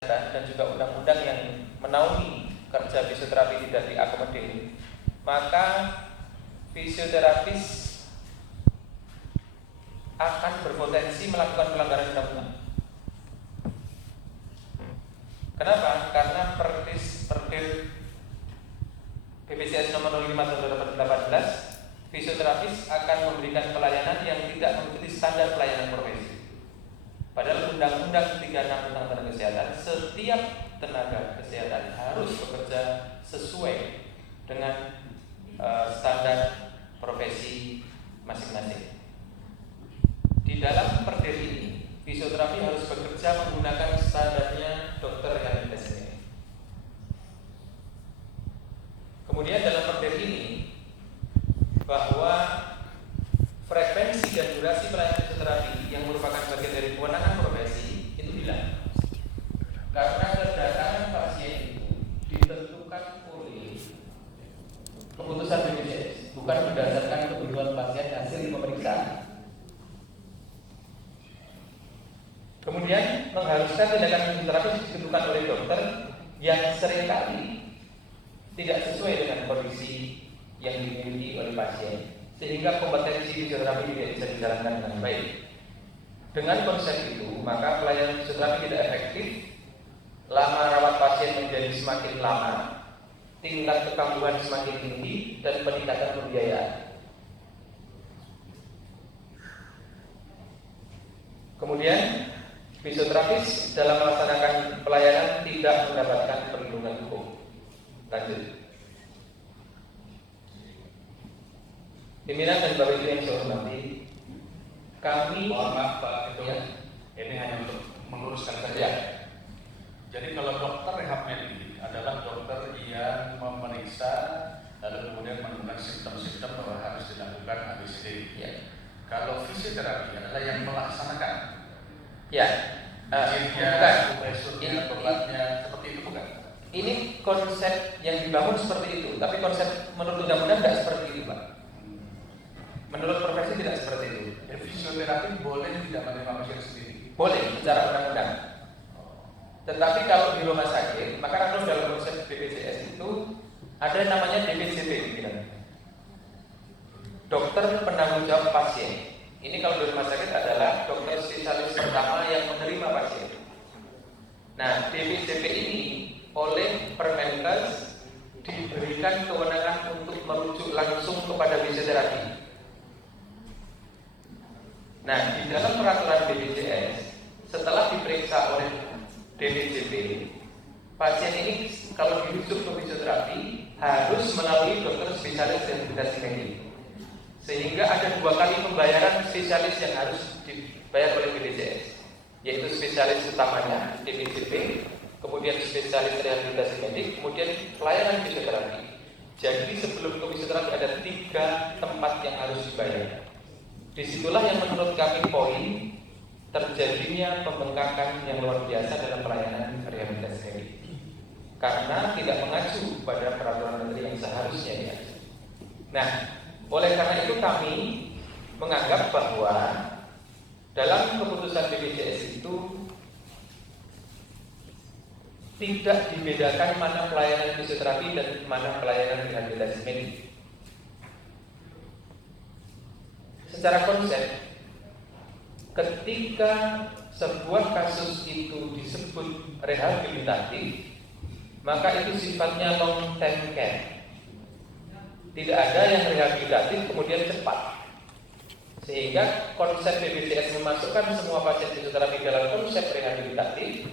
dan juga undang-undang yang menaungi kerja fisioterapi tidak diakomodir, maka fisioterapis akan berpotensi melakukan pelanggaran undang-undang. Kenapa? Karena Perdir BPJS nomor 05 tahun 2018, fisioterapis akan memberikan pelayanan yang tidak mengikuti standar pelayanan profesi. Padahal Undang-Undang 36 tentang tenaga kesehatan, setiap tenaga kesehatan harus bekerja sesuai dengan standar profesi masing-masing. Di dalam perdir ini, fisioterapi harus bekerja menggunakan standarnya dokter rehabilitasi. Kemudian dalam perdir ini, bahwa frekuensi dan durasi pelayanan fisioterapi yang merupakan bagian dari kewenangan profesi itu hilang. Karena kedatangan pasien itu ditentukan oleh keputusan BPJS, bukan berdasarkan kebutuhan pasien hasil pemeriksaan. Kemudian mengharuskan tindakan fisioterapi ditentukan oleh dokter yang seringkali tidak sesuai dengan kondisi yang dimiliki oleh pasien, sehingga kompetensi fisioterapi tidak bisa dijalankan dengan baik. Dengan konsep itu, maka pelayanan fisioterapi tidak efektif, lama rawat pasien menjadi semakin lama, tingkat kekambuhan semakin tinggi, dan peningkatan pembiayaan. Kemudian, fisioterapis dalam melaksanakan pelayanan tidak mendapatkan perlindungan hukum. Lanjut. Pimpinan dan Bapak Ibu yang saya hormati, kami mohon maaf Pak Ketua, ya. Ini hanya untuk meluruskan saja. Jadi kalau dokter rehab medik adalah dokter yang memeriksa lalu kemudian menemukan simptom-simptom bahwa harus dilakukan ABCD. Ya. Kalau fisioterapi adalah yang melaksanakan. Ya. Bukan. Beratnya seperti itu bukan? Ini konsep yang dibangun seperti itu, tapi konsep menurut undang-undang tidak seperti itu, Pak. Menurut profesi tidak seperti itu. Jadi fisioterapi boleh tidak menerima pasien sendiri? Boleh secara undang-undang. Tetapi kalau di rumah sakit, maka kalau dalam konsep BPJS itu ada yang namanya DPJP, dokter penanggung jawab pasien. Ini kalau di rumah sakit adalah dokter spesialis pertama yang menerima pasien. Nah, DPJP ini oleh Permenkes diberikan kewenangan untuk merujuk langsung kepada fisioterapi. Nah, di dalam peraturan BPJS, setelah diperiksa oleh DPJP, pasien ini kalau dirujuk ke fisioterapi harus melalui dokter spesialis rehabilitasi medik. Sehingga ada 2 kali pembayaran spesialis yang harus dibayar oleh BPJS, yaitu spesialis utamanya DPJP, kemudian spesialis rehabilitasi medik, kemudian pelayanan fisioterapi. Jadi sebelum ke fisioterapi ada 3 tempat yang harus dibayar. Disitulah yang menurut kami poin terjadinya pembengkakan yang luar biasa dalam pelayanan rehabilitasi medik, karena tidak mengacu pada peraturan menteri yang seharusnya diacu. Nah, oleh karena itu kami menganggap bahwa dalam keputusan BPJS itu tidak dibedakan mana pelayanan fisioterapi dan mana pelayanan rehabilitasi medik. Secara konsep, ketika sebuah kasus itu disebut rehabilitatif, maka itu sifatnya long term care. Tidak ada yang rehabilitatif kemudian cepat. Sehingga konsep BPJS memasukkan semua pasien fisioterapi dalam konsep rehabilitatif,